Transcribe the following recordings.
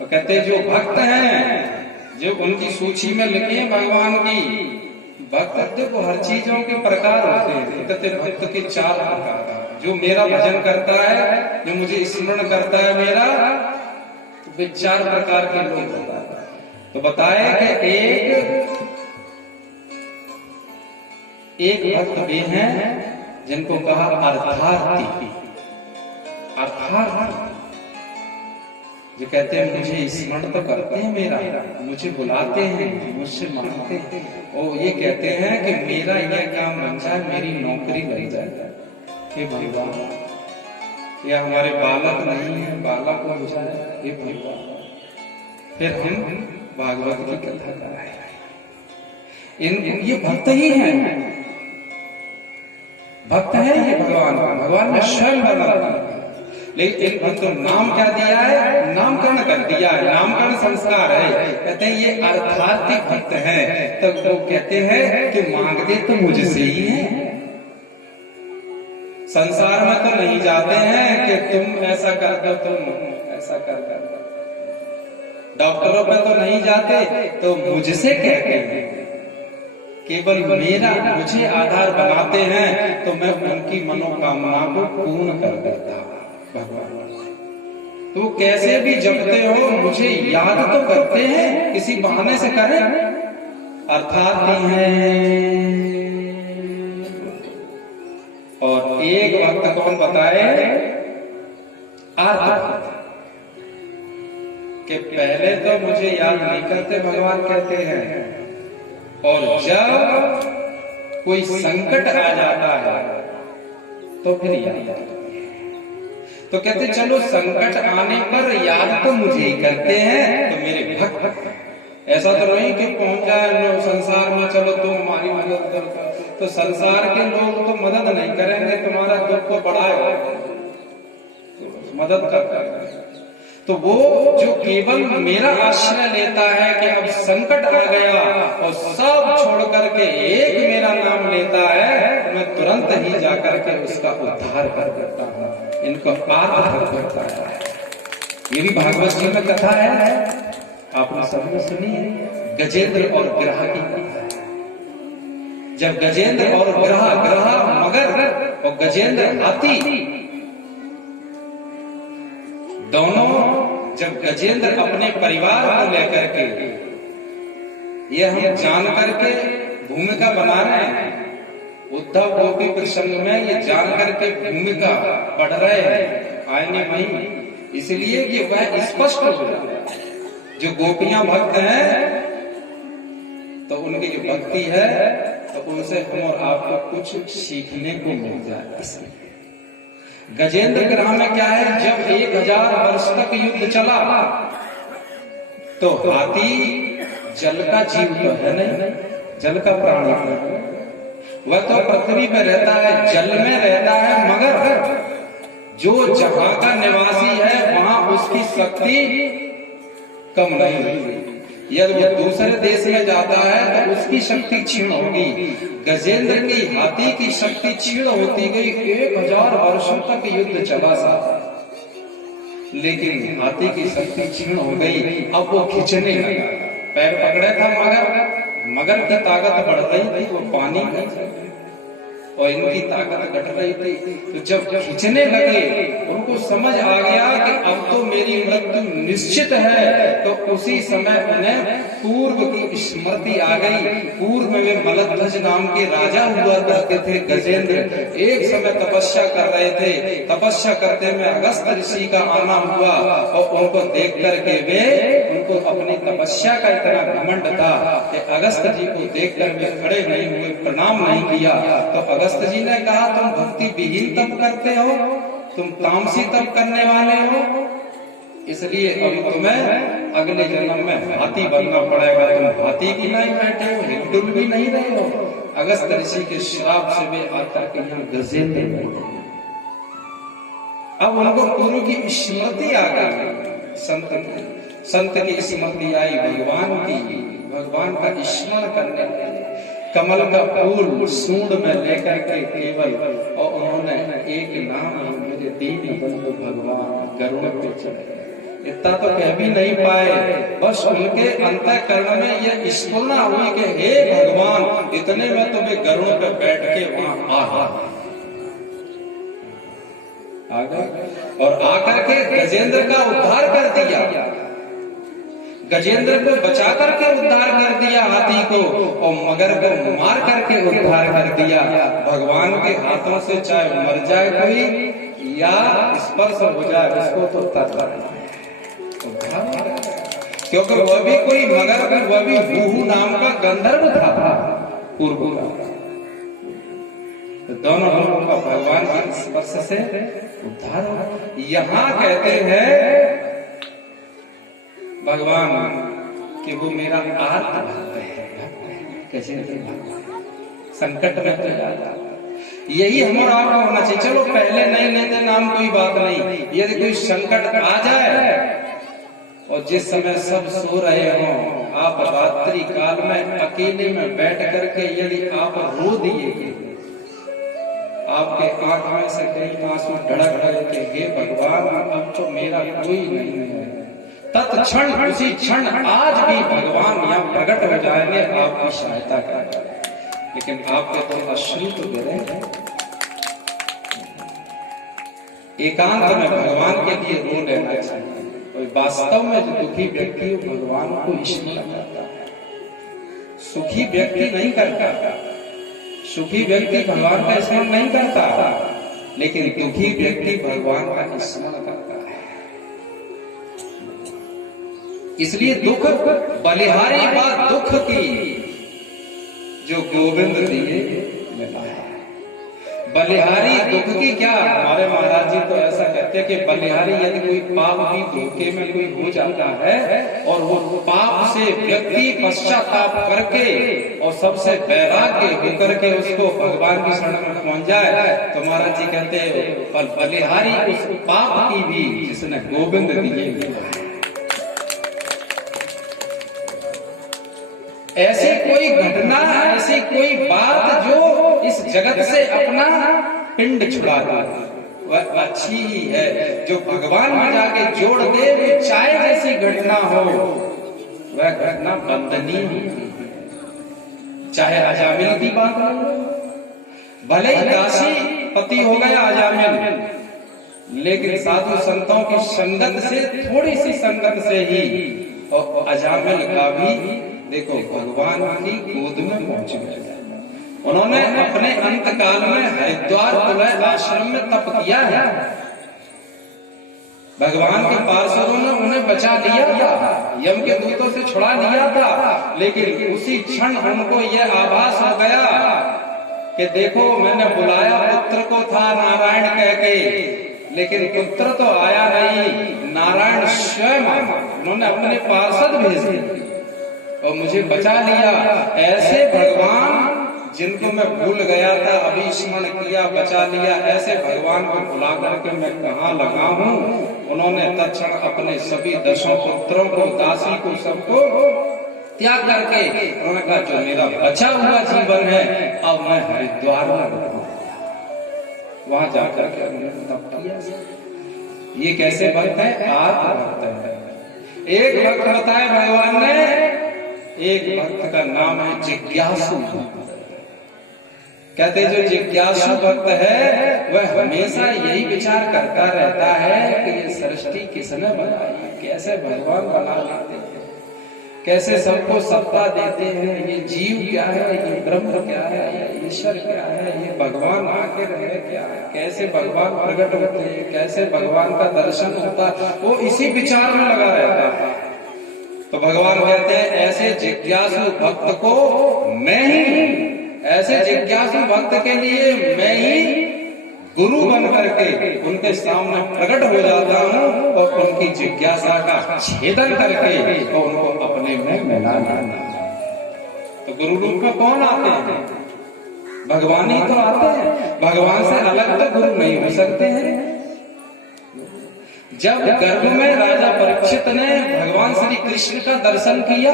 तो कहते जो भक्त हैं, जो उनकी सूची में लिखे हैं भगवान की, भक्त देखो हर चीजों के प्रकार होते हैं। तो कहते भक्त के 4 प्रकार, जो मेरा भजन करता है, जो मुझे स्मरण करता है मेरा, तो वे 4 प्रकार के लोग होता है। तो बताए कि एक भक्त वे हैं जिनको कहा अर्थार्थी। अर्थार्थी जो कहते हैं मुझे स्मरण तो करते हैं मेरा, मुझे बुलाते हैं, मुझसे मांगते हैं, और ये कहते हैं कि मेरा यह काम बन जाए, मेरी नौकरी लग जाए। हे भगवान, या हमारे बालक नहीं है, बालक हो जाए, हे भगवान, फिर हम भागवत की कथा कराए। ये भक्त ही हैं, भक्त है ये भगवान ने स्वयं बना। लेकिन एक भक्त को नाम क्या दिया है? नामकरण कर दिया है, नामकरण संस्कार है। कहते हैं ये अर्थार्थी भक्त है। तो वो कहते हैं कि मांगते तो मुझसे ही है, संसार में तो नहीं जाते हैं कि तुम ऐसा कर दो, तुम ऐसा कर दो, डॉक्टरों पे तो नहीं जाते, तो मुझसे कहते हैं, केवल मेरा मुझे आधार बनाते हैं, तो मैं उनकी मनोकामना को पूर्ण कर देता हूं। भगवान तो कैसे भी जपते हो, मुझे याद तो करते हैं, किसी बहाने से करें, अर्थात नहीं है। और एक भक्त कौन बताए? आर्त कि पहले तो मुझे याद नहीं करते, भगवान कहते हैं, और जब कोई संकट आ जाता है तो फिर याद। तो कहते चलो संकट आने पर याद तो मुझे ही करते हैं, तो मेरे भक्त ऐसा तो नहीं कि पहुंच जाए संसार में, चलो तुम हमारी मदद करो, तो संसार के लोग तो मदद नहीं करेंगे, तुम्हारा दुख को बढ़ाए, तो मदद करता है। तो वो जो केवल मेरा आश्रय लेता है कि अब संकट आ गया और सब छोड़ करके एक मेरा नाम लेता है, मैं तुरंत ही जाकर के उसका उद्धार कर देता हूँ, इनको आर्त करता है। ये भी भागवत जी में कथा है, आपने सबने सुनी है, गजेंद्र और ग्रह की कथा है। जब गजेंद्र और ग्रह मगर और गजेंद्र हाथी, दोनों जब गजेंद्र अपने परिवार को लेकर के, ये हम जान करके भूमिका बना रहे हैं, उद्धव गोपी प्रसंग में ये जान करके भूमिका बढ़ रहे हैं आईने में, इसलिए कि वह स्पष्ट हो जाए। जो गोपियां भक्त हैं तो उनकी जो भक्ति है तो उनसे हम और आपको कुछ सीखने को मिल जाए। इसलिए गजेंद्र ग्रह में क्या है, जब 1000 वर्ष तक युद्ध चला तो हाथी जल का जीव तो है नहीं, जल का प्राणी है, वह तो पृथ्वी पे रहता है, जल में रहता है, मगर जो जहां का निवासी है वहां उसकी शक्ति कम नहीं होती। यदि वो दूसरे देश में जाता है तो उसकी शक्ति क्षीण होगी। गजेंद्र की हाथी की शक्ति क्षीण होती गई, 1000 वर्षों तक युद्ध चला सा, लेकिन हाथी की शक्ति क्षीण हो गई। अब वो खींचने लगा, पैर पकड़े था मगर की ताकत बढ़ रही थी, वो पानी और इनकी ताकत घट रही थी। तो जब खींचने लगे उनको समझ आ गया कि अब तो मेरी मृत्यु निश्चित है, तो उसी समय उन्हें पूर्व की स्मृति आ गई। पूर्व में वे मलध्वज नाम के राजा हुआ करते थे गजेंद्र, एक समय तपस्या कर रहे थे, तपस्या करते में अगस्त ऋषि का आना हुआ और उनको देख करके वे, उनको अपनी तपस्या का इतना घमंड था कि अगस्त जी को देख कर वे खड़े नहीं हुए, प्रणाम नहीं किया। तो अगस्त जी ने कहा तुम भक्ति विहीन तप करते हो, तुम तामसी तप करने वाले हो, इसलिए अब तुम्हें अगले जन्म में हाथी बनना पड़ेगा। तुम हाथी की नहीं बैठे हो, हिलडुल भी नहीं रहे हो। अगस्त ऋषि के श्राप से वे आकर के यहाँ गजेंद्र बैठे। अब उनको पूर्व की स्मृति आ गई, संत की स्मृति आई, भगवान का स्मरण करने लगे। कमल का फूल सूंड में लेकर के केवल, और उन्होंने एक नाम, मेरे दीन बंधु भगवान गरुड़ पे चढ़े, इतना तो कह भी नहीं पाए, बस उनके अंतःकरण में यह स्फुरना हुई कि हे भगवान, इतने में तुम्हें गरुड़ पे बैठ के वहां आ गए और आकर के गजेंद्र का उद्धार कर दिया। गजेंद्र को बचा करके उद्धार कर दिया हाथी को, और मगर को मार करके उद्धार कर दिया। भगवान के हाथों से चाहे मर जाए कोई या स्पर्श हो जाए उसको तो तत्पर, क्योंकि वह भी कोई मगर, वह भी हुहू नाम का गंधर्व था पूर्व का। तो दोनों लोगों का भगवान के स्पर्श से उद्धार हो। यहाँ कहते हैं भगवान कि वो मेरा आर्त भक्त है, कैसे संकट में तो जाता। यही हमारा आपका होना चाहिए। चलो पहले नहीं लेते नाम कोई बात नहीं, यदि कोई संकट आ जाए और जिस समय सब सो रहे हो, आप रात्रि काल में अकेले में बैठ करके यदि आप रो दिए, आपके आंख में से कई आंसू ढड़क रहे कि हे भगवान, अब तो मेरा कोई नहीं है, तत्क्षण उसी क्षण आज भी भगवान यहाँ प्रकट हो जाएंगे, आपकी सहायता करेंगे। लेकिन आपके तो अश्रु तो गिरे। एकांत में भगवान के लिए रो लेना चाहिए। वास्तव में जो दुखी व्यक्ति भगवान को स्मरण करता है, सुखी व्यक्ति नहीं करता। सुखी व्यक्ति भगवान का स्मरण नहीं करता, लेकिन दुखी व्यक्ति भगवान का स्मरण करता है। इसलिए दुख बलिहारी बात दुख की जो गोविंद दिए मिला है। बलिहारी दुख की क्या, हमारे महाराज जी तो ऐसा कहते हैं कि बलिहारी यदि कोई पाप भी धोखे में कोई हो जाता है और वो पाप से व्यक्ति पश्चाताप करके और सबसे वैराग्य होकर के उसको भगवान की शरण में पहुंच जाए, तो महाराज जी कहते हैं पर बलिहारी उस पाप की भी जिसने गोविंद दिए। ऐसी कोई घटना, ऐसी कोई बात जो इस जगत से अपना पिंड छुड़ा दे, वह अच्छी ही है। जो भगवान में जाके जोड़ दे, वो चाहे जैसी घटना हो, वह घटना बंदनीय है। चाहे अजामिल की बात हो, भले ही दासी पति हो गया अजामिल, लेकिन साधु संतों की संगत से, थोड़ी सी संगत से ही और अजामिल का भी देखो भगवान की गोद में पहुंच गए। उन्होंने अपने अंत काल में हरिद्वार कुलय आश्रम में तप किया है। भगवान के पार्षदों ने उन्हें बचा लिया था, यम के दूतों से छुड़ा लिया था, लेकिन उसी क्षण उनको यह आभास हो गया कि देखो मैंने बुलाया पुत्र को था नारायण कह के, लेकिन पुत्र तो आया नहीं, नारायण स्वयं उन्होंने अपने पार्षद भेजे और मुझे बचा लिया। ऐसे भगवान जिनको मैं भूल गया था, अभी स्मरण किया, बचा लिया, ऐसे भगवान को भुला करके मैं कहाँ लगा हूँ। उन्होंने तत्क्षण अपने सभी 10 पुत्रों को, दासी को, सबको त्याग करके उन्होंने कहा जो मेरा बचा हुआ जीवन है अब मैं हरिद्वार में रहूंगा। वहां जाकर के उन्होंने तप किया। ये कैसे भक्त है? आत्म भक्त है। एक भक्त बताया भगवान ने, एक भक्त का नाम है जिज्ञासु। कहते जो जिज्ञासु भक्त है वह हमेशा यही विचार करता रहता है कि ये सृष्टि किसने बनाई, कैसे भगवान बना लेते हैं, कैसे सबको सत्ता देते हैं, ये जीव क्या है, ये ब्रह्म क्या है, ये ईश्वर क्या है, ये भगवान आखिर है क्या है, कैसे भगवान प्रकट होते हैं, कैसे भगवान का दर्शन होता है, वो इसी विचार में लगा रहता है। तो भगवान कहते हैं ऐसे जिज्ञासु भक्त को मैं ही, ऐसे जिज्ञासु भक्त के लिए मैं ही गुरु बन करके उनके सामने प्रकट हो जाता हूँ और उनकी जिज्ञासा का छेदन करके तो उनको अपने में मिला लेता हूँ। तो गुरु रूप में कौन आते हैं? भगवान ही तो आते हैं। भगवान से अलग तो गुरु नहीं हो सकते हैं। जब गर्भ में राजा परीक्षित ने भगवान श्री कृष्ण का दर्शन किया,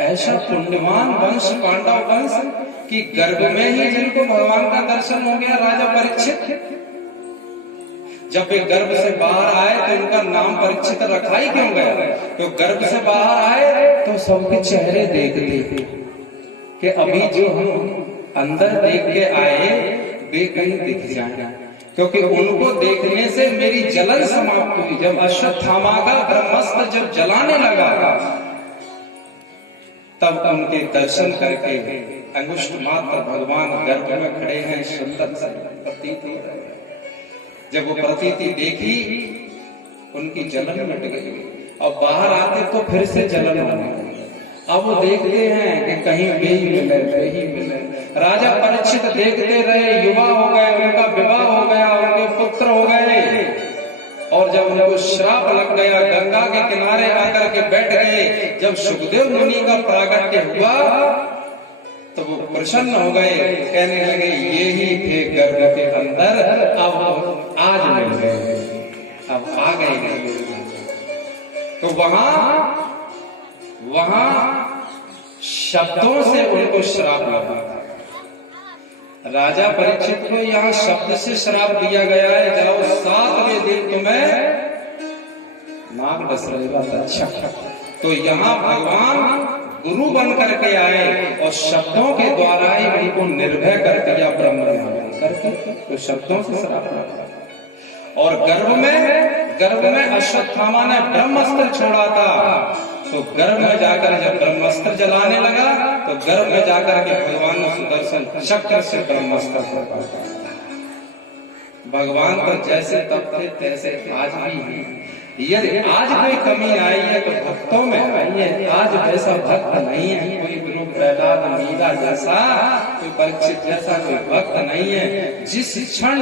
ऐसा पुण्यवान वंश पांडव वंश कि गर्भ में ही जिनको भगवान का दर्शन हो गया राजा परीक्षित, जब वे गर्भ से बाहर आए तो उनका नाम परीक्षित रखा ही क्यों गया? तो गर्भ से बाहर आए तो सबके चेहरे देखते कि अभी जो हम अंदर देख के आए वे कहीं दिख जाए, क्योंकि उनको देखने से मेरी जलन समाप्त हुई। जब अश्वत्थामा का ब्रह्मास्त्र जब जलाने लगा तब उनके दर्शन करके अंगुष्ठ मात्र भगवान गर्भ में खड़े हैं सुंदर से प्रतीत हो रहे। जब वो प्रतीति देखी उनकी जलन मिट गई। अब बाहर आते तो फिर से जलन होने लगी। अब वो देखते हैं कि कहीं वे ही मिले। राजा परीक्षित देखते रहे, युवा हो गए, उनका विवाह हो गया, उनके पुत्र हो गए, और जब उनको श्राप लग गया गंगा के किनारे आकर के बैठ गए। जब सुखदेव मुनि का प्रागट्य हुआ तो वो प्रसन्न हो गए, कहने लगे ये ही थे गर्भ के अंदर, अब आज मिल गए, अब आ गए। तो वहां शब्दों से उनको श्राप लगा। राजा परीक्षित को यहाँ शब्द से श्राप दिया गया है, जाओ 7वें दिन तुम्हें नाग डस रहेगा। अच्छा, तो यहाँ भगवान गुरु बन करके आए और शब्दों के द्वारा ही उनको निर्भय कर दिया ब्रह्म करके, तो शब्दों से श्राप लगा। और गर्भ में अश्वत्थामा ने ब्रह्मास्त्र छोड़ा था, तो गर्भ में जाकर जब ब्रह्मास्त्र जलाने लगा तो गर्भ में जाकर के भगवान ने सुदर्शन चक्र से ब्रह्मास्त्र छोड़ा। भगवान तो जैसे तब थे तैसे आज भी हैं। यदि आज कोई कमी आई है तो भक्तों में आई है। आज वैसा भक्त नहीं है, कोई गुरु प्रहलाद मीरा जैसा, कोई परीक्षित जैसा कोई भक्त नहीं है। जिस क्षण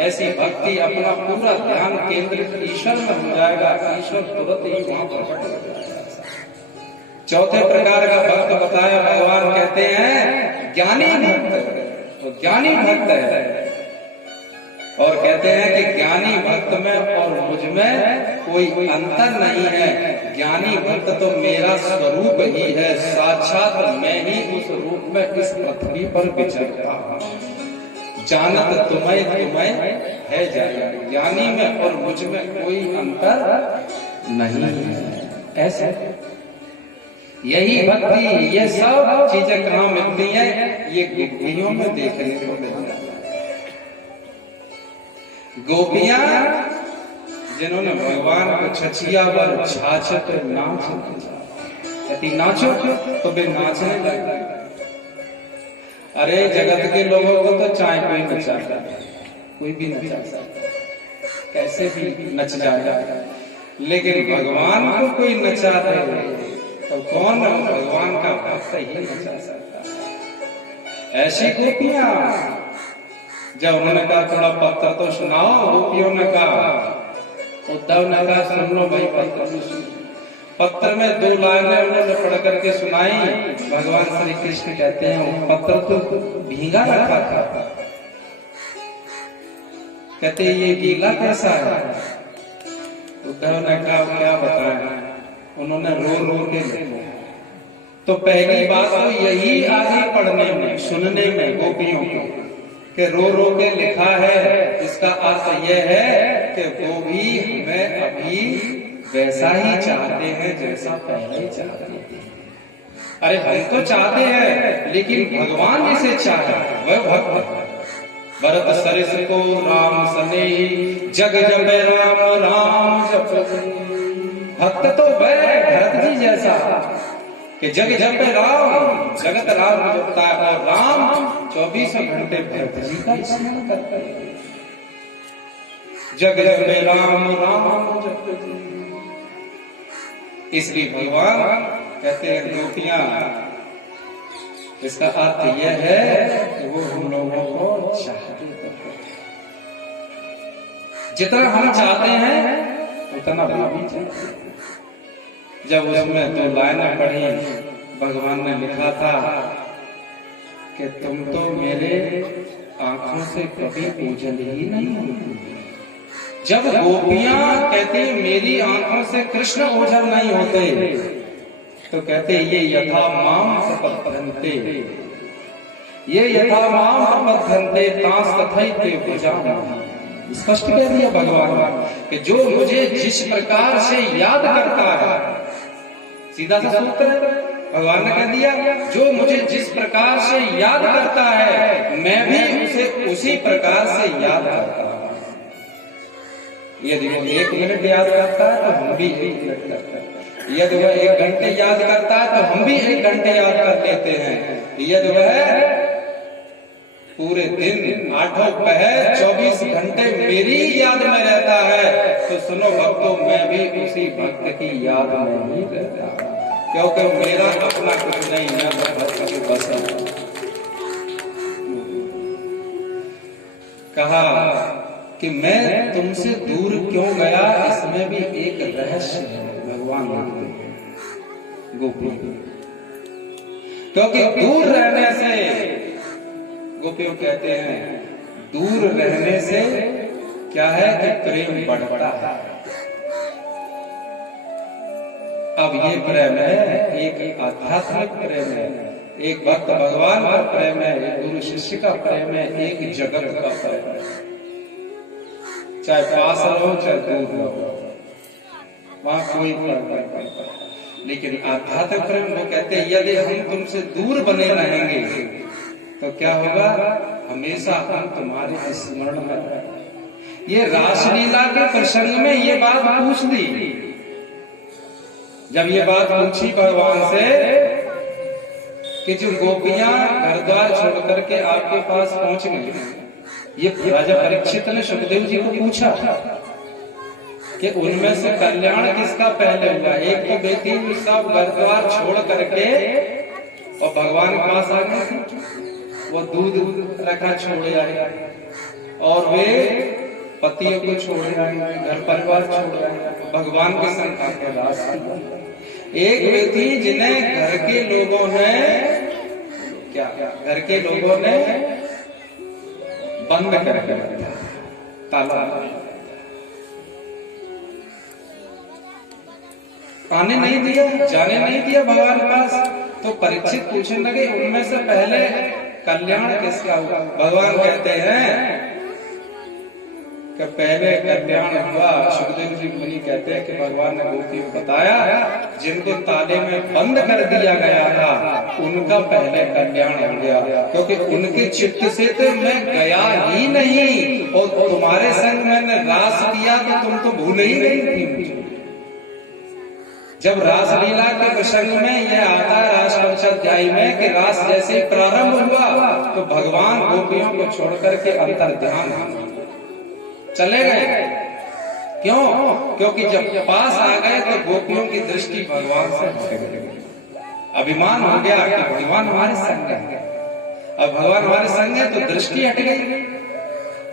ऐसी भक्ति अपना पूरा ध्यान केंद्रित ईश्वर में हो जाएगा, ईश्वर तुरंत ही वहां प्रकट हो जाएगा। चौथे प्रकार का भक्त बताया भगवान, कहते हैं ज्ञानी भक्त। तो ज्ञानी भक्त है और कहते हैं कि ज्ञानी भक्त में और मुझ में कोई अंतर नहीं है। ज्ञानी भक्त तो मेरा स्वरूप ही है, साक्षात मैं ही उस रूप में इस पृथ्वी पर विचरता हूँ। जानत तुम्हें है जाना। ज्ञानी में और मुझ में कोई अंतर नहीं है। ऐसे यही भक्ति, ये सब चीजें कहाँ मिलती हैं? ये गोपियों में देखने को मिलता है। गोपियां जिन्होंने भगवान को छछिया पर छाछत नाचो तो वे नाचने लगे। अरे जगत के लोगों को तो चाहे कोई नचाता, कोई भी नचाता, कैसे भी नच जाएगा, लेकिन भगवान को कोई नचा दे तो कौन भगवान का भक्त ही नचा सकता। ऐसी गोपियां जब उन्होंने कहा थोड़ा पत्र तो सुनाओ, गोपियों ने कहा, उद्धव ने कहा सुन लो भाई पत्र। पत्र में 2 लाइनें उन्होंने पढ़ करके सुनाई। भगवान श्री कृष्ण कहते हैं पत्र तो भीगा रखा था। कहते ये गीला कैसा है? उद्धव ने कहा क्या बताया। उन्होंने रो रो के लिखा। तो पहली बात तो यही आगे पढ़ने में सुनने में गोपियों को कि रो रो के लिखा है, इसका अर्थ यह है कि वो भी हमें अभी वैसा ही चाहते हैं जैसा पहले चाहते थे। अरे हम तो चाहते हैं, लेकिन भगवान जिसे चाहे वह भक्त। भरत सरिस को राम सने जग जपे राम राम जप। भक्त तो वह भरत जी जैसा कि जग जपे राम, जगत राम जपता है, और राम 24 घंटे भरत जी का स्मरण करते हैं। जग जपे राम राम जपते। इसलिए भगवान कहते हैं गोपियां, इसका अर्थ यह है कि वो हम लोगों को चाहते हैं। जितना हम चाहते हैं उतना वो भी चाहते हैं। जब उसमें 2 लाइनें पढ़ी, भगवान ने लिखा था कि तुम तो मेरे आंखों से कभी ओझल ही नहीं होती। जब गोपियां कहती मेरी आंखों से कृष्ण ओझल नहीं होते, तो कहते ये यथा माम प्रपद्यन्ते, ये यथा माम प्रपद्यन्ते तांस तथैते भुजाम। स्पष्ट कह दिया भगवान कि जो मुझे जिस प्रकार से याद करता है, सीधा सा सूत्र है, भगवान ने कह दिया जो मुझे जिस प्रकार से याद करता है मैं भी उसे उसी प्रकार से याद करता हूं। यदि वो 1 मिनट याद करता है तो हम भी 1 मिनट करते हैं, यदि वह 1 घंटे याद करता है तो हम भी 1 घंटे याद कर लेते हैं, यदि वह पूरे दिन 8 पहर 24 घंटे मेरी याद में रहता है तो सुनो भक्तों, मैं भी उसी भक्त की याद में ही रहता हूं, क्योंकि मेरा अपना कुछ नहीं है, भक्त की बस है। कहा कि मैं तुमसे दूर क्यों गया, इसमें भी एक रहस्य है भगवान गोपी, क्योंकि दूर रहने से, गोपियों कहते हैं दूर रहने से क्या है कि प्रेम बढ़ता है। अब ये प्रेम है, एक आध्यात्मिक प्रेम है, एक भक्त भगवान का प्रेम है, एक गुरु शिष्य का प्रेम है, एक जगत का प्रेम है। चाहे पास रहो चाहे दूर रहो, वहां कोई फर्क नहीं पड़ता। लेकिन आध्यात्मिक प्रेम वो कहते हैं यदि हम तुमसे दूर बने रहेंगे तो क्या होगा, हमेशा हम तुम्हारे स्मरण में रहेंगे। ये रासलीला के प्रसंग में ये बात पूछ दी। जब ये बात पूछी भगवान से कि जो गोपियां घर द्वार छोड़ करके आपके पास पहुंच गई, ये राजा परीक्षित ने सुखदेव जी को पूछा कि उनमें से कल्याण किसका पहले हुआ। एक तो बेटी सब घर द्वार छोड़ करके और भगवान के पास आ गए, वो दूध रखा छोड़े आए और वे पतियों को छोड़े आए, घर परिवार छोड़े आए, भगवान के संग आके रास किया। एक वे थी जिन्हें घर के लोगों ने घर के लोगों ने बंद करके रखा, ताला आने नहीं दिया, जाने नहीं दिया भगवान के पास। तो परीक्षित पूछने लगे उनमें से पहले कल्याण किसका हुआ। भगवान कहते हैं कि पहले कल्याण हुआ, सुखदेव जी मुनि कहते हैं कि भगवान ने गोपी को बताया जिनको ताले में बंद कर दिया गया था उनका पहले कल्याण हो गया, क्योंकि उनके चित्त से तो मैं गया ही नहीं और तुम्हारे संग मैंने रास किया तो तुम तो भूल ही नहीं थी मुझे। जब रासलीला के प्रसंग में यह आता है रास पंचाध्यायी में कि रास जैसे प्रारंभ हुआ तो भगवान गोपियों को छोड़ करके अंतर ध्यान चले गए। क्यों? क्योंकि जब पास आ गए तो गोपियों की दृष्टि भगवान से हट गई, अभिमान हो गया कि भगवान हमारे संग है। अब भगवान हमारे संग है तो दृष्टि हट गई।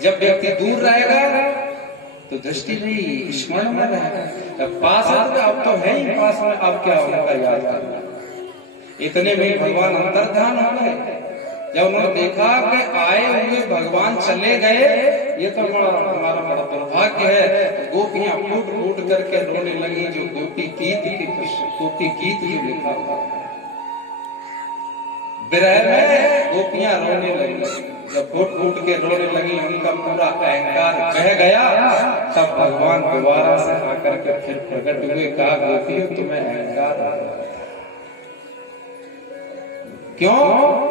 जब व्यक्ति दूर रहेगा तो दृष्टि नहीं, स्मरण में रहेगा। जब पास है तो अब तो है ही पास में, अब क्या होगा याद करना। इतने में भगवान अंतर्ध्यान हो गए। जब उन्होंने देखा कि आए हुए भगवान चले गए, ये तो हमारा बड़ा दुर्भाग्य है। तो गोपियां फूट फूट करके रोने लगी, जो गोपी गीत जो लिखा हुआ विरह में गोपियां रोने लगी। जब फूट फूट के रोने लगी, उनका पूरा अहंकार बह गया। तब भगवान दोबारा से आकर के फिर प्रकट हुए, कहा गोपियों तुम्हें अहंकार। क्यों?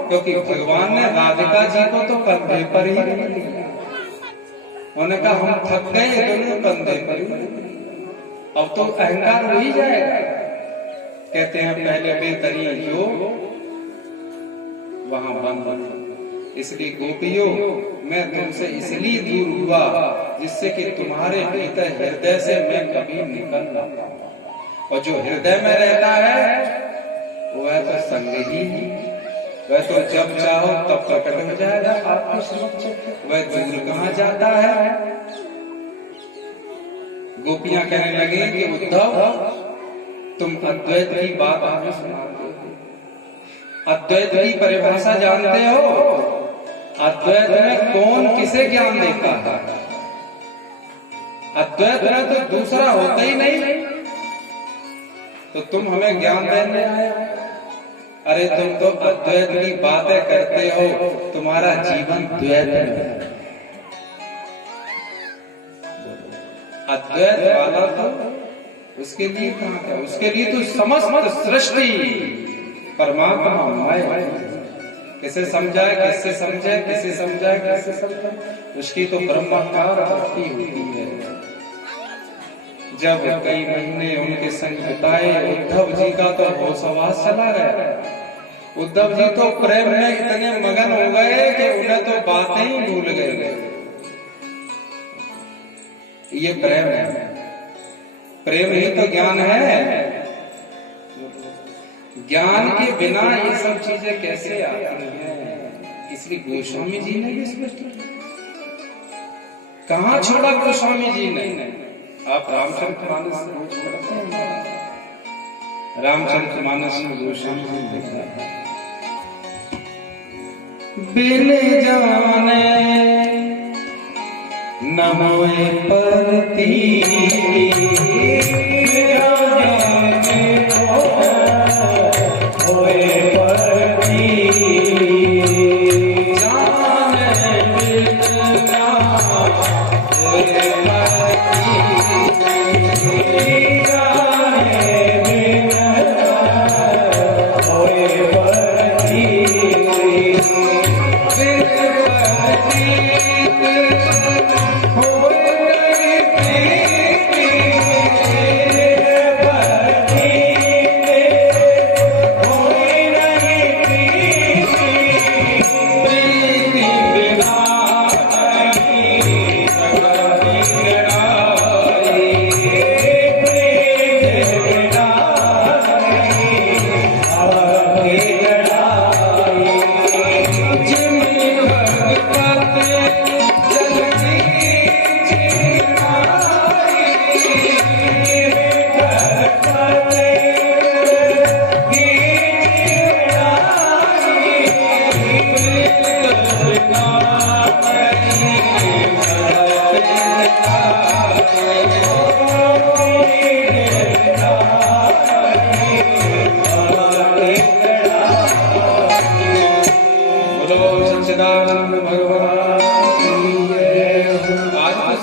क्योंकि भगवान ने राधिका जी को तो कंधे पर ही लिया। उन्होंने कहा हम थक गए दोनों कंधे पर, अब तो अहंकार हो ही जाएगा। कहते हैं पहले बेतरी जो वहां बंद। इसलिए गोपियों मैं तुमसे इसलिए दूर हुआ जिससे कि तुम्हारे भीतर हृदय से मैं कभी निकल ना पाऊं। और जो हृदय में रहता है वह तो संग ही, वह तो जब चाहो तब प्रकट हो जाएगा आपके समक्ष, वह दूर कहाँ जाता है। गोपियां कहने लगी कि उद्धव तुम अद्वैत की बात हमें सुनाते हो, अद्वैत की परिभाषा जानते हो, अद्वैत में कौन किसे ज्ञान देता है। अद्वैत में तो दूसरा होता ही नहीं, तो तुम हमें ज्ञान देने आए। अरे तुम तो अद्वैत की बातें करते हो, तुम्हारा जीवन द्वैत में है। अद्वैत वाला तो उसके लिए कहाँ क्या, उसके लिए तो समस्त सृष्टि परमात्मा मय। किसे समझाए, किससे समझाए, किसे समझाए, किससे समझाए, उसकी तो ब्रह्माकार भक्ति होती है। जब कई महीने उनके संग बिताए, उद्धव जी का तो होशवास चला गया। उद्धव जी तो प्रेम में इतने मगन हो गए कि उन्हें तो बातें ही भूल गए। ये प्रेम है, प्रेम ही तो ज्ञान है। ज्ञान के बिना ये सब चीजें कैसे आती हैं? इसलिए गोस्वामी जी ने भी स्पष्ट कहाँ छोड़ा गोस्वामी जी ने। आप रामचरितमानस पढ़ते हैं, रामचरितमानस में गोस्वामी जी लिखा बिन जाने न होए परती,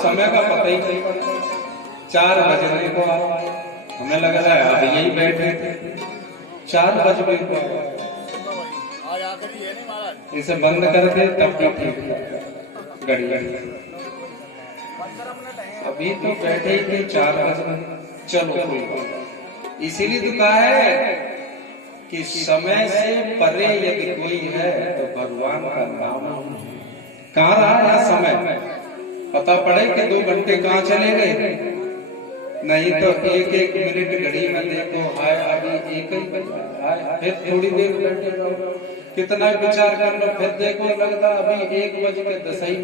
समय का पता ही नहीं। 4 बजने को हमें लग रहा है अब यही बैठे थे, 4 बजे को इसे बंद करके तब ठीक घड़ी। अभी तो बैठे ही थे 4 बजे, चलो कोई बात। इसीलिए तो कहा है कि समय से परे यदि कोई है तो भगवान का नाम। कहाँ रहा है समय, पता पड़े कि 2 घंटे कहाँ चले गए। नहीं तो एक मिनट घड़ी में देखो, हाय अभी 1 ही बजा, हाय फिर थोड़ी देर बैठे रहो, कितना विचार कर लो, फिर देखो लगता अभी 1 बज के 10 ही